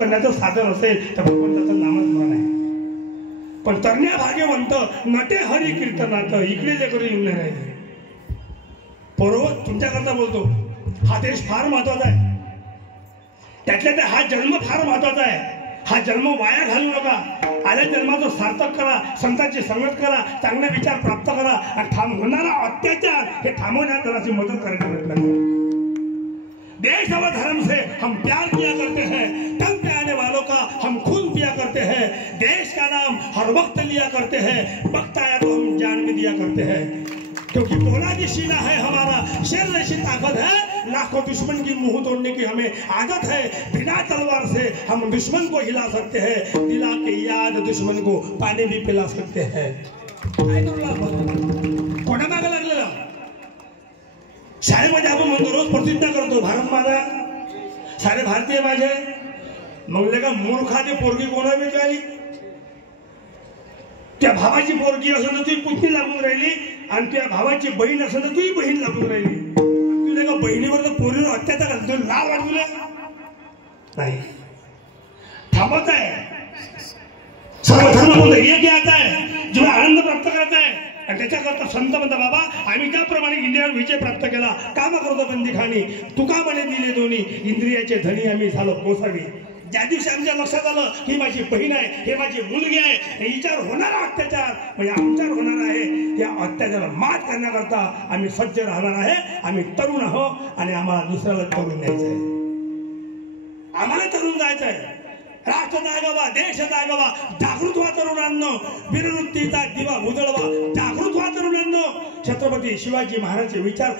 करण्याचं साधन असेल तर भगवंताचं नामस्मरण आहे. पण तरण्या भाग्यवंत नटे हरी कीर्तनात इकडे जे करून येऊन नाही. बरोबर तुमच्याकरता बोलतो. हा देश फार महत्वाचा आहे. त्यातल्या त्या हा जन्म फार महत्वाचा आहे. हा जन्म वाया घालू नका. आल्या जन्माचं सार्थक करा. संतांची संगत करा. चांगले विचार प्राप्त करा. आणि होणारा अत्याचार हे थांबवण्यात जराची मदत करायचा प्रयत्न करा. देश और धर्म से हम प्यार किया करते हैं, तन पे आने वालों का हम खून पिया करते हैं. देश का नाम हर वक्त लिया करते हैं. वक्त आया तो हम जान भी दिया करते हैं. क्योंकि पोलादी सीना है हमारा, शेर जैसी ताकत है. लाखों दुश्मन की मुंह तोड़ने की हमें आदत है. बिना तलवार से हम दुश्मन को हिला सकते हैं. दिला के याद दुश्मन को पानी भी पिला सकते हैं. कोणा मागे लागलेला शाळेमध्ये आपण म्हणतो रोज प्रतिज्ञा करतो भारत माझा, सारे भारतीय माझे. मग का मूर्खाची पोरगी कोणा विचारली. त्या भावाची पोरगी असं तर तुझी पुतणी लागून राहिली आणि त्या भावाची बहीण असं तर तुझी बहीण लागून राहिली. तुला का बहिणीवर तर पोरीवर अत्याचार करतो. लाभ वाटूला नाही. थांबत आहे. सर्व धर्म बोलतो एक याचा आहे जेव्हा आनंद प्राप्त करायचा आहे. आणि त्याच्याकरता संत म्हणता बाबा आम्ही त्याप्रमाणे इंद्रियावर विजय प्राप्त केला. काम करतो बंदीखानी तुका म्हणे दिले दोन्ही. इंद्रियाचे धनी आम्ही झालो कोसळी. ज्या दिवशी आमच्या लक्षात आलं ही माझी बहीण आहे, हे माझी मुलगी आहे, हिच्यावर होणारा अत्याचार म्हणजे आमच्यावर होणार आहे. या अत्याचाराला मात करण्याकरता आम्ही सज्ज राहणार आहे. आम्ही तरुण आहोत आणि आम्हाला दुसऱ्याला तरुण न्यायचं आहे. आम्हाला तरुण जायचं आहे. राष्ट्र जागावा, देश जागावा. जागृत व्हा तरुणांनो. वीरवृत्तीचा दिवा उजळवा. जागृत व्हा तरुणांनो. छत्रपती शिवाजी महाराजचे विचार